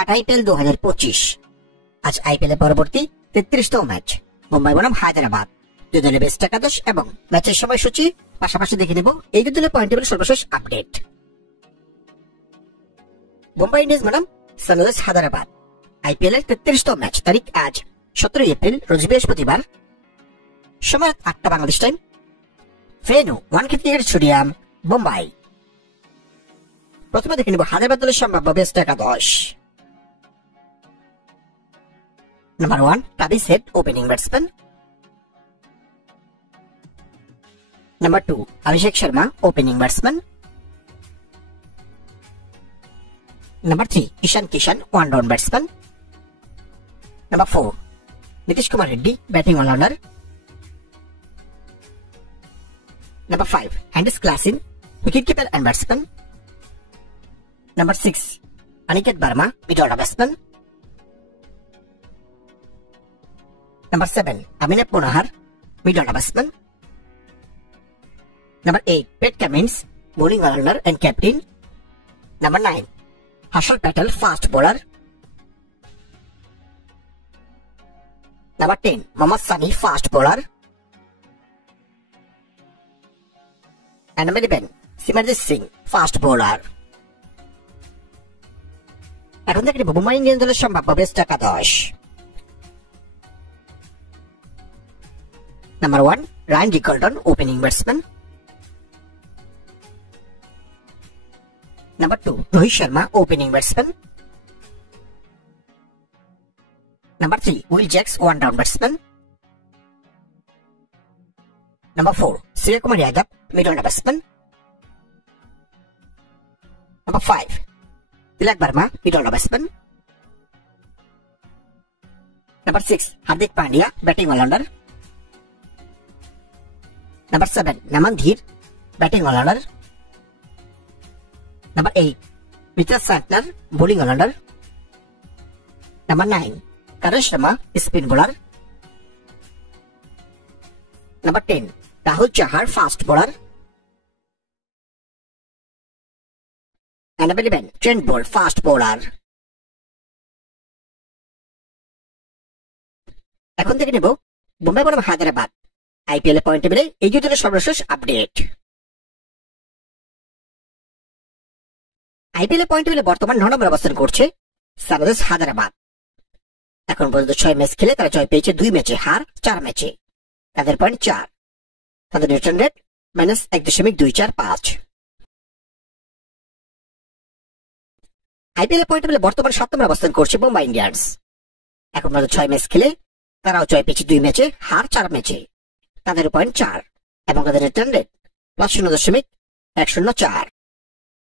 Start IPL 2025। আজ আইপিএল এর পরবর্তী 33তম ম্যাচ মুম্বাই বনাম হায়দ্রাবাদ। দুই দলের বেস্ট একাদশ এবং ম্যাচের সময়সূচি পাশাপাশি দেখে নেব এই দুই দলের পয়েন্ট টেবিল সর্বশেষ আপডেট। মুম্বাই ইন্ডিয়ান্স বনাম সানরাইজার্স হায়দ্রাবাদ। আইপিএল এর 33তম ম্যাচ, তারিখ আজ 17 এপ্রিল, রোজ বৃহস্পতিবার, সময় 8টা Bangladesh time. Venue Wankhede cricket stadium, Mumbai. প্রথমে দেখে নেব হায়দ্রাবাদ দলের সম্ভাব্য বেস্ট একাদশ। Number 1 Travis Head, opening batsman. Number 2 Abhishek Sharma, opening batsman. Number 3 Ishan Kishan, one down batsman. Number 4 Nitish Kumar Reddy, batting allrounder. Number 5 Andis Klasin, wicketkeeper and batsman. Number 6 Aniket Verma, mid-order batsman. Number 7 Abhinav Punahar, mid-order batsman. Number 8 Pat Cummins, bowling all-rounder and captain. Number 9 Harshal Patel, fast bowler. Number 10 Mohammad Sami, fast bowler. And number 11 Simarjit Singh, fast bowler. এখন দেখে নেব মুম্বাই ইন্ডিয়ান্স দলের সম্ভাব্য best একাদশ। Number 1 Ryan Rickelton, opening batsman. Number 2 Rohit Sharma, opening batsman. Number 3 Will Jacks, one down batsman. Number 4 Suryakumar Yadav, mid-order batsman. Number 5 Tilak Verma, mid-order batsman. Number 6 Hardik Pandya, batting all-rounder. Number 7 Naman Dhir, batting all-rounder. Number 8 Mitra Santner, bowling all-rounder. Number 9 Karan Sharma, spin bowler. Number 10 Rahul Chahar, fast bowler. And number 11 Trent Boult, fast bowler. এখন থেকে নেব মুম্বাই বনাম হায়দ্রাবাদ আইপিএল এর পয়েন্ট টেবিলে এই দুই দলের সর্বশেষ আপডেট। আইপিএল এর পয়েন্ট টেবিলে বর্তমান 9 নম্বরে অবস্থান করছে সানরাইজার্স হায়দ্রাবাদ। এখন পর্যন্ত 6 ম্যাচ খেলে তারা জয় পেয়েছে 2 ম্যাচে, হার 4 ম্যাচে। তাদের পয়েন্ট 4, তাদের রিটার্ন রেট -1.245। আইপিএল পয়েন্ট টেবিলে বর্তমান 7 নম্বরে অবস্থান করছে মুম্বাই ইন্ডিয়ান্স। এখন পর্যন্ত 6 ম্যাচ খেলে তারাও জয় পেয়েছে 2 ম্যাচে, হার 4 ম্যাচে। তাদের পয়েন্ট 4 এবং তাদের রিটার্ন রেট +0.104।